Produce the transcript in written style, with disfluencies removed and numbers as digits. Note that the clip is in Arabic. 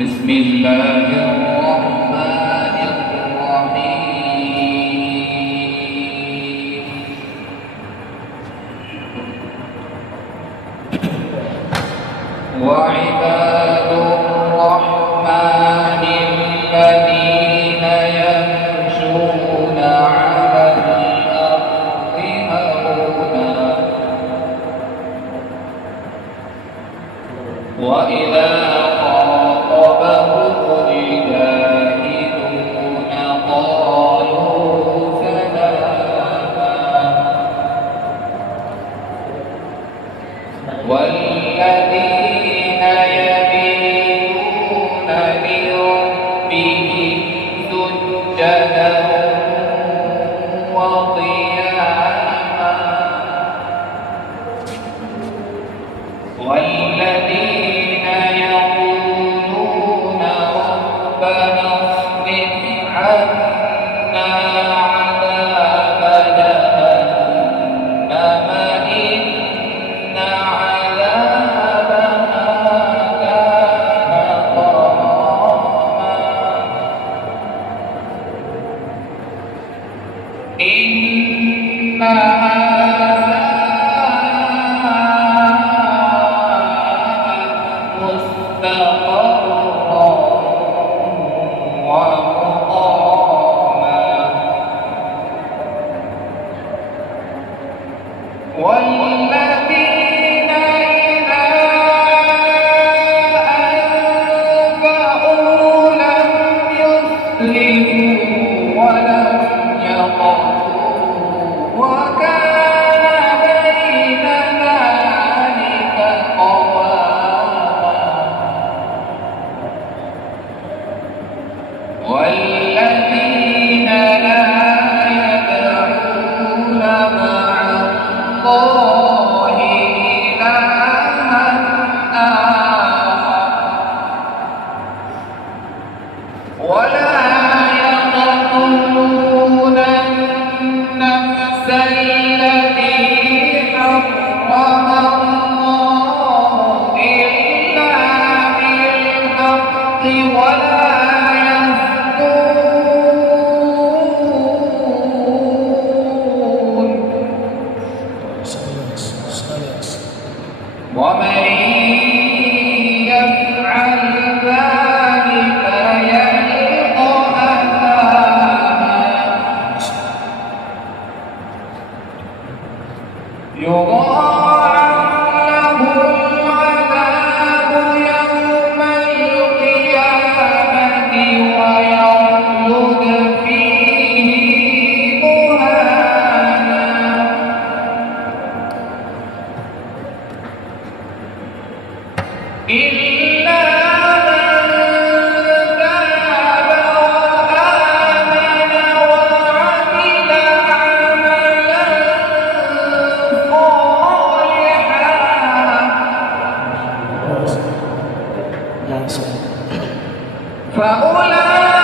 بسم الله الرحمن الرحيم وعباد الرحمن الذين يمشون على الأرض هونا وإذا خاطبهم الجاهلون قالوا سلاما والذين يبيتون لربهم سجدا وقياما والذين يقولون ربنا اصرف عنا عذاب جهنم إن عذابها كان غراما إنها والذين إذا أنفقوا لم يسرفوا ولم يقتروا وكان بين ذلك قواما والذين لا يدعون مع الله إلها آخر ولا يقتلون النفس التي حرم الله إلا بالحق ولا ومن يفعل ذلك يلقى أثاما يضاعف له العذاب يوم القيامة ويخلد فيه مهانا إلا من تاب وآمن وعمل عملا صالحا فأولئك